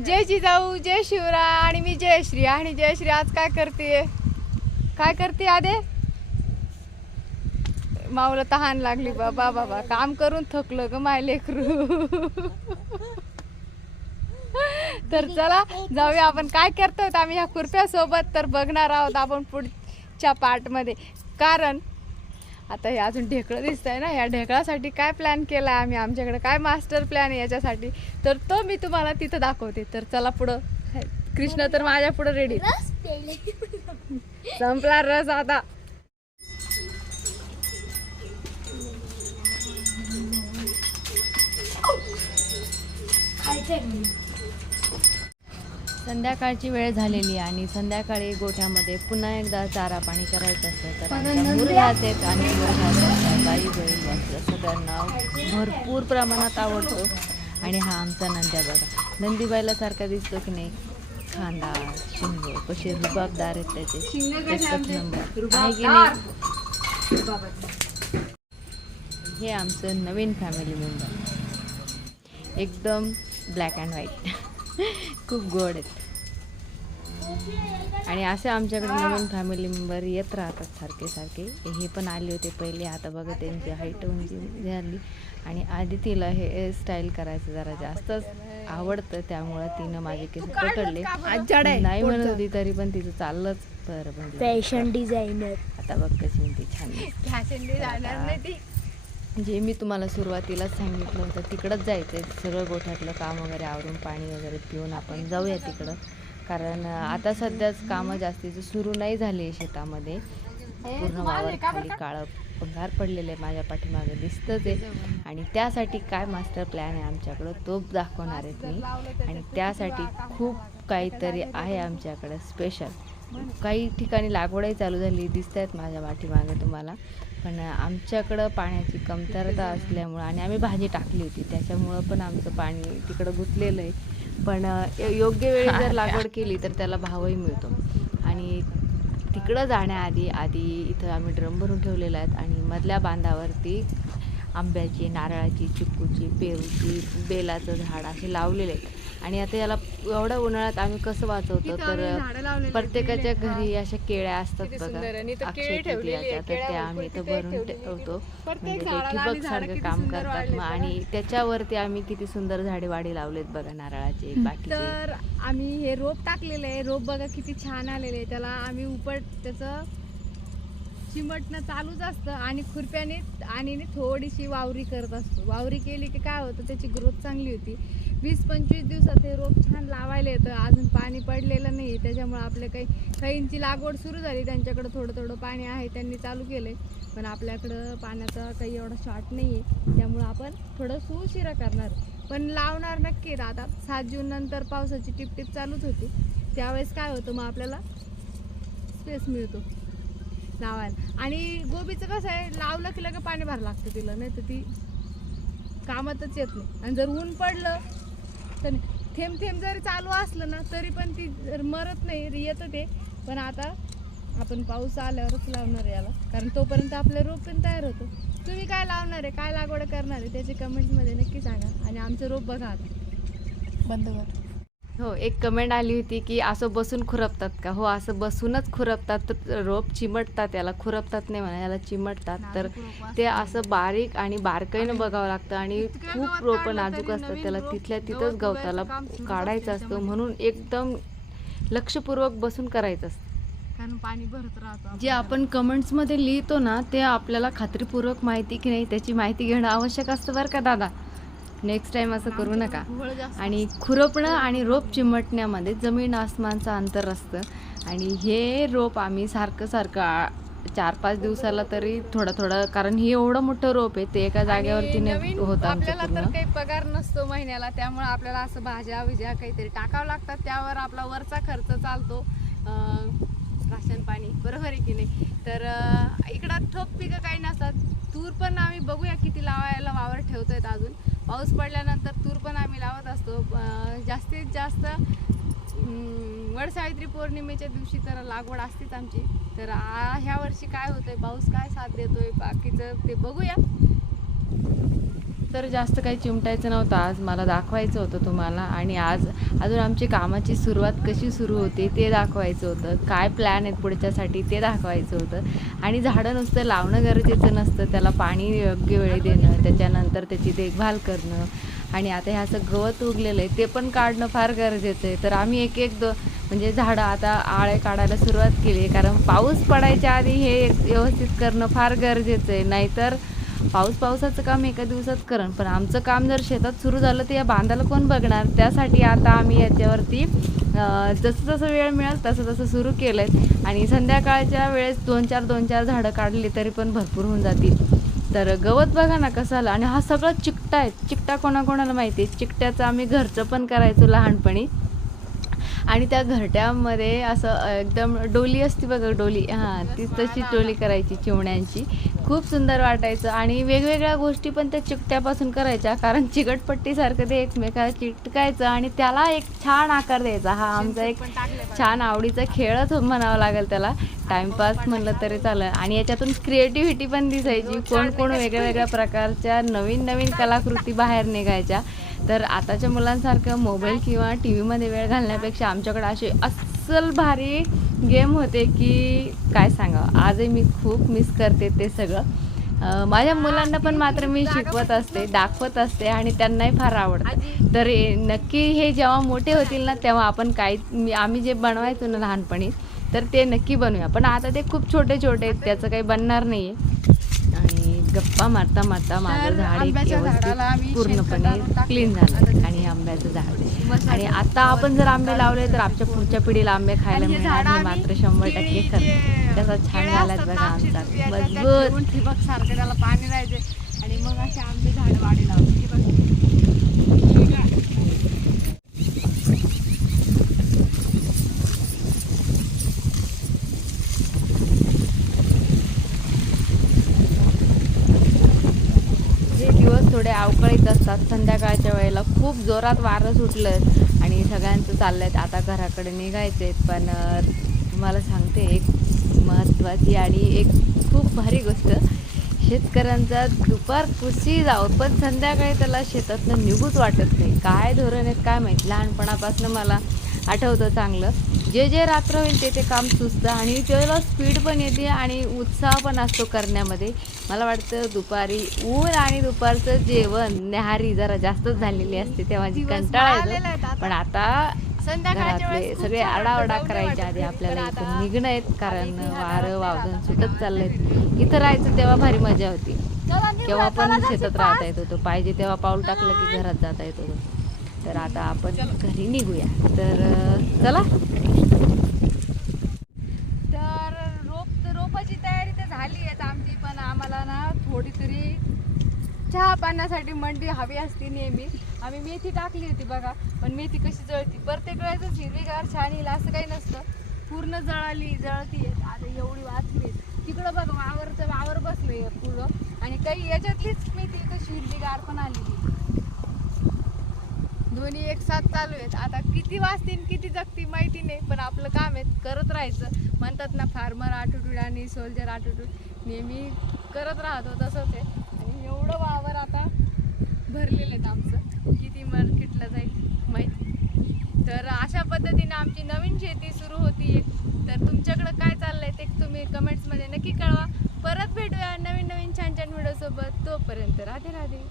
जय जिजाऊ जय शिवराय आणि मी जयश्री आणि जयश्री आज काय करते काय करते आदे? माऊला तहान लागली बाबा बाबा काम करून थकलं ग माय लेकरू. तर चला जाऊया आपण. काय करतोय आम्ही ह्या खुरप्या सोबत तर बघणार आहोत आपण पुढच्या पार्टमध्ये. कारण आता हे अजून ढेकळं दिसत आहे ना या ढेकळासाठी काय प्लॅन केला आहे आम्ही? आमच्याकडे काय मास्टर प्लॅन आहे याच्यासाठी? तर तो मी तुम्हाला तिथं दाखवते. तर चला पुढं. कृष्ण तर माझ्या पुढं रेडी संपला रस आता. संध्याकाळची वेळ झालेली आणि संध्याकाळी गोठ्यामध्ये पुन्हा एकदा चारा पाणी करायचं असतं. तर आमच्या मुरघास आहेत आणि मुरघास. गाई बैल वासरं सगळ्यांना भरपूर प्रमाणात आवडतो. आणि हा आमचा नंद्या बघा. नंदीबाईला दिसतो की नाही? खांदा शिंग कसे रुबाबदार आहेत त्याचे. एकच नंबर. आहे की नाही? हे आमचं नवीन फॅमिली मेंबर एकदम ब्लॅक अँड व्हाईट खूप गोड आहेत. आणि असे आमच्याकडे नवीन फॅमिली मेंबर येत राहतात सारखे सारखे. हे पण आले होते पहिले आता बघा त्यांची हाईट उंची झाली. आणि आधी तिला हे स्टाईल करायचं जरा जास्तच आवडतं त्यामुळं तिनं माझे केस पकडले. नाही म्हणत होती तरी पण तिचं चाललंच. बरं म्हणजे फॅशन डिझायनर आता बघ कशी ती छान. दिसते. जे मी तुम्हाला सुरुवातीलाच सांगितलं होतं तिकडंच जायचं आहे सगळं गोठ्यातलं काम वगैरे आवरून पाणी वगैरे पिऊन आपण जाऊया तिकडं. कारण आता सध्याच कामं जास्तीचं सुरू नाही झाली शेतामध्ये पूर्ण वावर खाली काळं पंगार पडलेलं आहे माझ्या पाठीमागे दिसतंच आहे. आणि त्यासाठी काय मास्टर प्लॅन आहे आमच्याकडं तो दाखवणार आहेत मी. आणि त्यासाठी खूप काहीतरी आहे आमच्याकडं स्पेशल. काही ठिकाणी लागवडही चालू झाली दिसत आहेत माझ्या पाठीमागे तुम्हाला. पण आमच्याकडं पाण्याची कमतरता असल्यामुळं आणि आम्ही भाजी टाकली होती त्याच्यामुळं पण आमचं पाणी तिकडं गुंतलेलं आहे पण योग्य वेळी जर लागवड केली तर त्याला भावही मिळतो. आणि तिकडं जाण्याआधी आधी इथं आम्ही ड्रम भरून ठेवलेले आहेत आणि मधल्या बांधावरती आंब्याची नारळाची चिक्कूची पेरूची बेलाचं झाड असे लावलेले आहेत. आणि आता याला एवढ्या उन्हाळ्यात आम्ही कसं वाचवतो? तर प्रत्येकाच्या घरी अशा केळ्या असतात बघा. अक्षय तृतीयाच्या तर त्या आम्ही इथं भरून ठेवतो. म्हणजे ठिबक सारखं काम करतात. मग आणि त्याच्यावरती आम्ही किती सुंदर झाडे वाढी लावलेत बघा नारळाचे बाकीचे. तर आम्ही हे रोप टाकलेलं आहे. रोप बघा किती छान आलेले आहे. त्याला आम्ही उपट त्याचं चिमटणं चालूच असतं आणि खुरप्याने आणि थोडीशी वावरी करत असतो. वावरी केली की काय होतं त्याची ग्रोथ चांगली होती. वीस पंचवीस दिवसात हे रोप छान लावायला येतं. अजून पाणी पडलेलं नाही त्याच्यामुळे आपले काही काहींची लागवड सुरू झाली. त्यांच्याकडं थोडं थोडं पाणी आहे त्यांनी चालू केलंय. पण आपल्याकडं पाण्याचा काही एवढा शॉर्ट नाही आहे त्यामुळं आपण थोडं उशिरा करणार. पण लावणार नक्की. आता सात जून नंतर पावसाची टिपटिप चालूच होती. त्यावेळेस काय होतं मग आपल्याला स्पेस मिळतो. लावायला आणि गोबीचं कसं आहे लावलं की लगेच पाणी भरावं लागतं तिला नाही तर ती कामातच येत नाही. आणि जर ऊन पडलं तर थेंब थेंब जरी चालू असलं ना तरी पण ती जर मरत नाही येतं ते. पण आता आपण पाऊस आल्यावरच लावणार आहे याला. कारण तोपर्यंत आपलं रोप पण तयार होतं. तुम्ही काय लावणार आहे काय लागवड करणार आहे त्याचे कमेंटमध्ये नक्की सांगा. आणि आमचं रोप बघा आता. बंद कर. हो एक कमेंट आली होती की असं बसून खुरपतात का? हो असं बसूनच खुरपतात तर रोप चिमटतात याला. खुरपतात नाही म्हणा याला चिमटतात. तर ते असं बारीक आणि बारकाईनं बघावं लागतं आणि खूप रोपं नाजूक असतात त्याला. तिथल्या तिथंच गवताला काढायचं असतं म्हणून एकदम लक्षपूर्वक बसून करायचं असतं. कारण पाणी भरत राहतो जे आपण कमेंट्समध्ये लिहितो ना ते आपल्याला खात्रीपूर्वक माहिती की नाही त्याची माहिती घेणं आवश्यक असतं बरं का दादा? नेक्स्ट टाइम असं करू नका. आणि खुरपणं आणि रोप चिमटण्यामध्ये जमीन आसमानचं अंतर असतं. आणि हे रोप आम्ही सारखं सारखं चार पाच दिवसाला तरी थोडं थोडं कारण हे एवढं मोठं रोप आहे ते एका जागेवरती होत आपल्याला तर काही पगार नसतो महिन्याला त्यामुळे आपल्याला असं भाज्या विज्या काहीतरी टाकावं लागतात त्यावर आपला वरचा खर्च चालतो. राशन पाणी बरोबर आहे की नाही? तर इकडं ठोक पिकं काही नसतात. तूर पण आम्ही बघूया किती लावायला वावर ठेवतोय अजून. पाऊस पडल्यानंतर तूर पण आम्ही लावत असतो. जास्तीत जास्त वडसावित्री पौर्णिमेच्या दिवशी तर लागवड असतेच आमची. तर आ- ह्या वर्षी काय होतंय? पाऊस काय साथ देतोय? बाकीचं ते बघूया. तर जास्त काही चिमटायचं नव्हतं. आज मला दाखवायचं होतं तुम्हाला आणि आज अजून आमची कामाची सुरुवात कशी सुरू होते ते दाखवायचं होतं. काय प्लॅन आहेत पुढच्यासाठी ते दाखवायचं होतं. आणि झाडं नुसतं लावणं गरजेचं नसतं. त्याला पाणी योग्य वेळी देणं त्याच्यानंतर त्याची देखभाल करणं आणि आता हे असं गवत उगलेलं आहे ते पण काढणं फार गरजेचं आहे. तर आम्ही एक एक दो म्हणजे झाडं आता आळे काढायला सुरुवात केली आहे. कारण पाऊस पडायच्या आधी हे व्यवस्थित करणं फार गरजेचं आहे. नाहीतर पाऊस पावसाचं काम एका दिवसात करण पण आमचं काम जर शेतात सुरू झालं तर या बांधाला कोण बघणार? त्यासाठी आता आम्ही याच्यावरती जसं जसं वेळ मिळेल तसं तसं सुरू केलं आहे आणि संध्याकाळच्या वेळेस दोन चार दोन चार झाडं काढली तरी पण भरपूर होऊन जातील. तर गवत बघा ना कसं आलं. आणि हा सगळा चिकटा आहे. चिकटा कोणाकोणाला माहिती आहे? चिकट्याचं आम्ही घरचं पण करायचो लहानपणी. आणि त्या घरट्यामध्ये असं एकदम डोली असती बघा डोली. हां ती तशी डोली करायची चिमण्यांची खूप सुंदर वाटायचं आणि वेगवेगळ्या गोष्टी पण त्या चिकट्यापासून करायच्या कारण चिकटपट्टीसारखं ते एकमेकाला चिटकायचं आणि त्याला एक छान आकार द्यायचा. हा आमचा एक छान आवडीचा खेळच म्हणावा लागेल त्याला. टाइमपास म्हणलं तरी चालेल. आणि याच्यातून क्रिएटिव्हिटी पण दिसायची. कोण कोण वेगळ्या वेगळ्या प्रकारच्या नवीन नवीन कलाकृती बाहेर निघायच्या. तर आताच्या मुलांसारखं मोबाईल किंवा टी व्हीमध्ये वेळ घालण्यापेक्षा आमच्याकडे असे अस्सल भारी गेम होते की काय सांगावं आजही मी खूप मिस करते ते सगळं. माझ्या मुलांना पण मात्र मी शिकवत असते दाखवत असते आणि त्यांनाही फार आवडतं. तर नक्की हे जेव्हा मोठे होतील ना तेव्हा आपण काही आम्ही जे बनवायचो ना लहानपणी तर ते नक्की बनवूया. पण आता ते खूप छोटे छोटे आहेत त्याचं काही बनणार नाही आहे गप्पा मारता मारता माझं झाड एक पूर्णपणे. क्लीन झालं आणि आंब्याचं झाड. आणि. आता आपण जर आंबे लावले तर आमच्या पुढच्या पिढीला आंबे खायला मिळणार हे मात्र शंभर टक्के खरं. त्याचा छान असतात बघा आमचा मजबूत. ठिबक सारखं त्याला पाणी राहायचे आणि मग असे आंबे झाड वाढी लावले ठिबक हे दिवस येत असतात. संध्याकाळच्या वेळेला खूप जोरात वारं सुटलं आणि सगळ्यांचं चाललं आहेत आता घराकडे निघायचे पण तुम्हाला सांगते एक महत्त्वाची आणि एक खूप भारी गोष्ट शेतकऱ्यांचा दुपार कुशी जावं पण संध्याकाळी त्याला शेतातनं निघूच वाटत नाही. काय धोरण आहेत काय माहीत? लहानपणापासून मला आठवतं चांगलं. जे जे रात्र होईल ते ते काम सुचतं आणि त्याला स्पीड पण येते आणि उत्साह पण असतो करण्यामध्ये. मला वाटतं दुपारी ऊन आणि दुपारचं जेवण न्याहारी जरा जास्तच झालेली असते तेव्हा जी कंटाळा येतो. पण आता घरातले सगळे दे करायच्या आधी आपल्याला आता- निघणं आहेत कारण इथे वारं राहत, सुटत चाललंय. इथं राहायचं तेव्हा भारी मजा होती. केव्हा पण शेतात. राहता येत होतं. पाहिजे तेव्हा पाऊल टाकलं की घरात जाता येत होतं. तर आता आपण घरी निघूया. तर चला. तर रोप रोपाची तयारी तर झाली आहे आमची पण आम्हाला ना थोडी तरी चहा पाण्यासाठी मंडी हवी असते नेहमी. आम्ही मेथी टाकली होती बघा पण मेथी कशी जळती. प्रत्येक वेळेस हिरवीगार छान येईल असं काही नसतं. पूर्ण जळाली जळती आता एवढी वाचली तिकडं बघ वावरचं वावर बसलंय पुढं. आणि काही याच्यातलीच मेथी कशी हिरवीगार पण आलेली दोन्ही एक साथ चालू आहेत. आता किती वाजतील किती जगती माहिती नाही पण आपलं काम आहे करत राहायचं. म्हणतात ना फार्मर आटूटूड आणि सोल्जर आटूटूड नेहमी करत राहतो तसंच आहे. आणि एवढं वावर आता भरलेलं आहेत आमचं. किती मार्केटला जाईल माहिती तर अशा पद्धतीने आमची नवीन शेती सुरू होती. तर तुमच्याकडं काय चाललं आहे ते तुम्ही कमेंट्समध्ये नक्की कळवा. परत भेटूया नवीन नवीन छान छान व्हिडिओसोबत तोपर्यंत राधे राधे